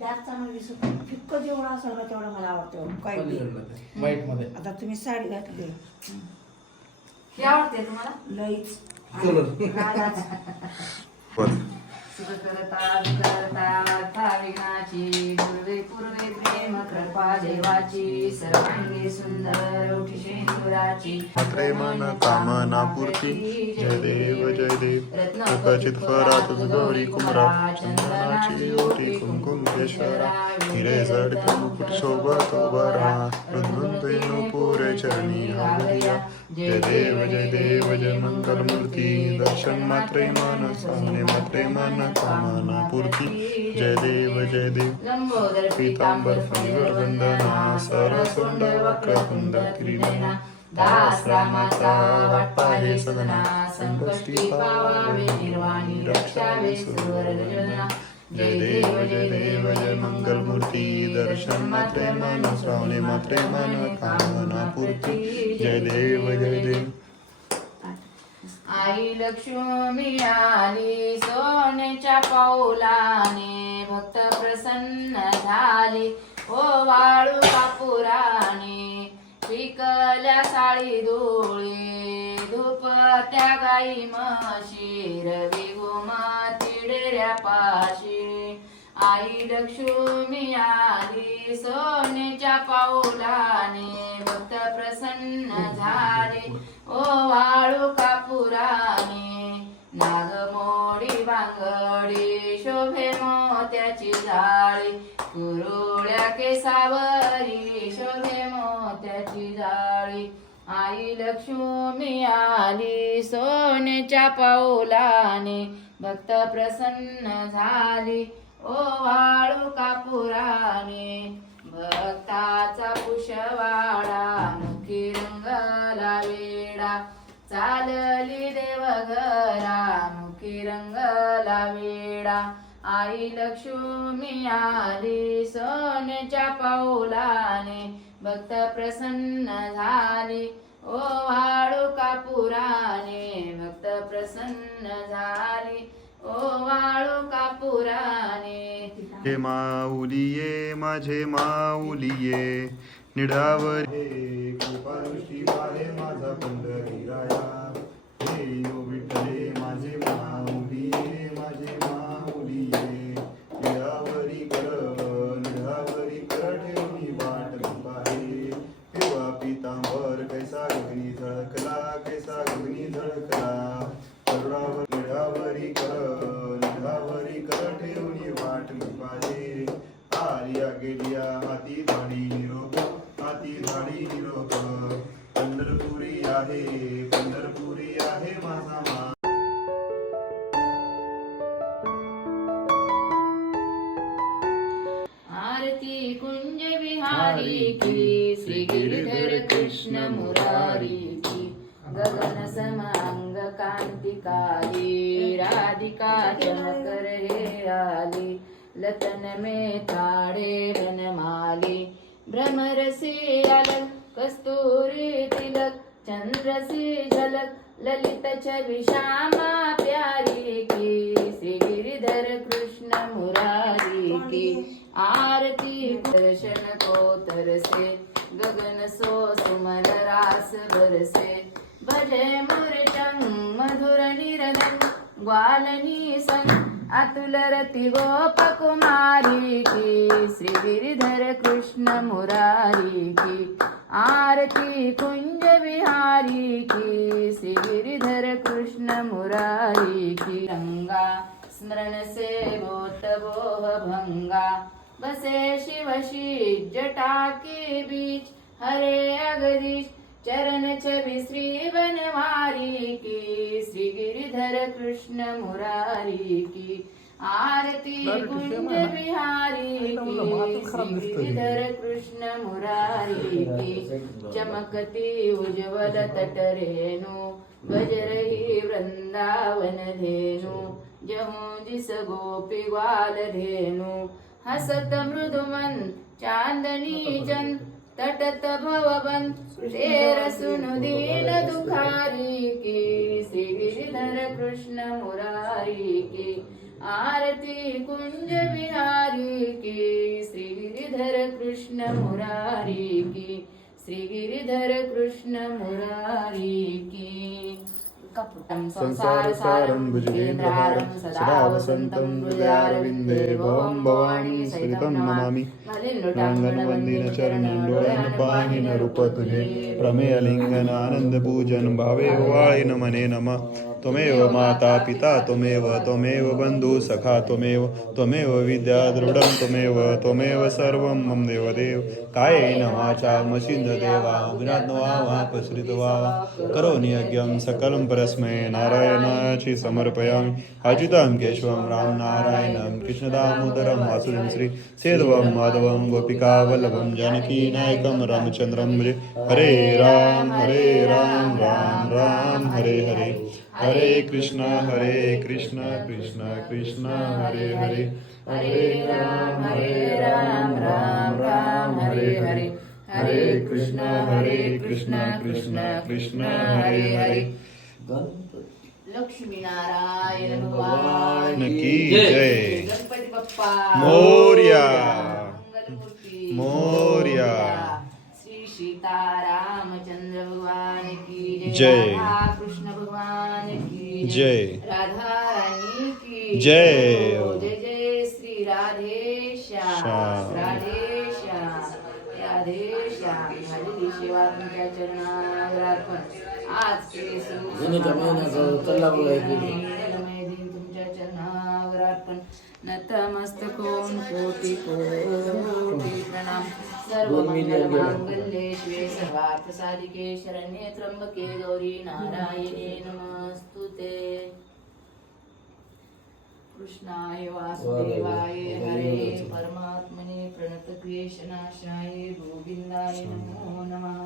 Dark चांगलं दिसत नाही. फिक्कं जेवढं असेल ना तेवढं मला आवडतं. व्हाईटमध्ये आता तुम्ही साडी घातली. हे आवडते तुम्हाला? लईच. कलर. लालाच. सुख करता करता था विघ्नाची पूर्वे पूर्वे प्रेम कृपा देवाची सर्वांगी सुंदर ओठी शेंदुराची. प्रेमन कामना पूर्ती जय देव जय देव. कदाचित फरात गौरी कुमरा चंदनाची ओटी कुमकुम केशरा हिरे जडते मुकुट शोभत बरा वृंदुंतेनु पुरे चरणी हालया जय देव जय देव जय मंगल मूर्ती. दर्शन मात्रे मन सामने मात्रे मन कामना पूर्ती. जय देव जय देव. पीतांबर फंगर वंदना. सरसुंड वक्र कुंद किरीटना. दास रामाचा वाटपा हे सदना संकष्टी पावावे निर्वाणी रक्षावे सुवर जय देव जय देव जय मंगल दर्शन मात्रे मन श्रावणे मात्रे मन कामना पूर्ती. जय देव जय देव. आई लक्ष्मी आली सोन्याच्या पाऊलाने भक्त प्रसन्न झाले. ओ वाळू कापुराने पिकल्या साळी डोळे धूप त्या गाई म्हशी रवी तिडेऱ्या पाशी. आई लक्ष्मी आली सोन्याच्या पाऊलाने भक्त प्रसन्न झाले. ओ वाळू कापुराने नागमोडी बांगडी शोभे मोत्याची जाळी. कुरुळ्या केसावरी शोभे मोत्याची जाळी. आई लक्ष्मी आली सोन्याच्या पाऊलाने भक्त प्रसन्न झाली. ओ वाळू कापुराने भक्ताचा पुषवाडा मुखी रंगला वेडा. चालली देवघरा मुखी रंगला वेडा. आई लक्ष्मी आली सोन्याच्या पाऊलाने भक्त प्रसन्न झाली. ओ वाळू कापुराने भक्त प्रसन्न झाली. ओ वाळू कापुराने हे माऊलिये माझे माऊलिये निढावर हे कृपादृष्टी पाहे हाती झाडी निरोप हाती झाडी निरोप पंढरपुरी आहे पंढरपुरी आहे माझा मा आरती कुंज विहारी की श्री गिरिधर कृष्ण मुरारी की गगन समांग कांती काली राधिका चमकर हे आली लतन में थाड़े वनमाली भ्रमर से अलग कस्तूरी तिलक चंद्र से झलक ललित छवि श्यामा प्यारी की श्री गिरिधर कृष्ण मुरारी की आरती दर्शन को तरसे गगन सो सुमन रास बरसे भजे मूर्छं मधुर निरदन ग्वालनी संग अतुल रति गोप की श्री गिरिधर कृष्ण मुरारी की आरती कुंज विहारी की श्री गिरिधर कृष्ण मुरारी की। गंगा स्मरण से बोत भंगा बसे शिवशी जटा के बीच हरे अगरीश चरण छवि श्री बनवारी की श्री गिरिधर कृष्ण मुरारी की आरती कुंज बिहारी की श्री गिरिधर कृष्ण मुरारी की चमकती उज्ज्वल तटरेणु बजरही वृंदावन धेनु जहूं जिस गोपी ग्वाल धेनु हसत मृदुमन चांदनी चंद तटत भवबन तेर सुनु दीन दुखारी की श्री गिरिधर कृष्ण मुरारी की आरती कुंज बिहारी की मुरारी की श्री गिरिधर कृष्ण मुरारी की। संसार सारं सदा वसन्तं हृदयारविन्दे भवं भवानी सहितं नमामि। रङ्गनवन्दिन चरणं डोळ्यान पाहिन रूप भावे वाळीन मने नम। त्वमेव माता पिता त्वमेव त्वमेव बन्धु सखा त्वमेव त्वमेव विद्या दृढं त्वमेव त्वमेव सर्वं मम देवदेव। कायेन नवाचा मशिन्द देवा विनात्न वा वा प्रसृत वा वा करोमि यज्ञं सकलं परस्मै नारायणाची समर्पयामि. अच्युतं केशवं राम नारायणं कृष्णदामोदरं वासुदेवं श्री सेदवं माधवं गोपिकावल्लभं जानकीनायकं रामचन्द्रं भजे हरे राम हरे राम राम राम हरे हरे. हरे कृष्ण हरे कृष्ण कृष्ण कृष्ण हरे हरे। हरे राम हरे राम राम राम हरे हरे। हरे कृष्ण हरे कृष्ण कृष्ण कृष्ण हरे हरे। गणपती लक्ष्मी नारायण भगवान की जय। गणपती बाप्पा। मोरया. मोरया. श्री सीतारामचंद्र भगवान की जय. जय. राधा रानी की जय. जय जय श्री राधे श्याम श्याम. राधे श्याम राधे श्याम झालेली सेवा तुमच्या चरणावर अर्पण आज सुख गेली. दिन तुमच्या चरणावर अर्पण नतमस्तकों कोटि कोटि प्रणाम सर्व मंगल गेलं. मांगल्ये शिवे सर्वार्थ साधिके शरण्ये त्र्यंबके गौरी नारायणे नमस्तुते कृष्णाय वासुदेवाय हरे परमात्मने प्रणत क्लेशनाशाय गोविंदाय नमो नमः.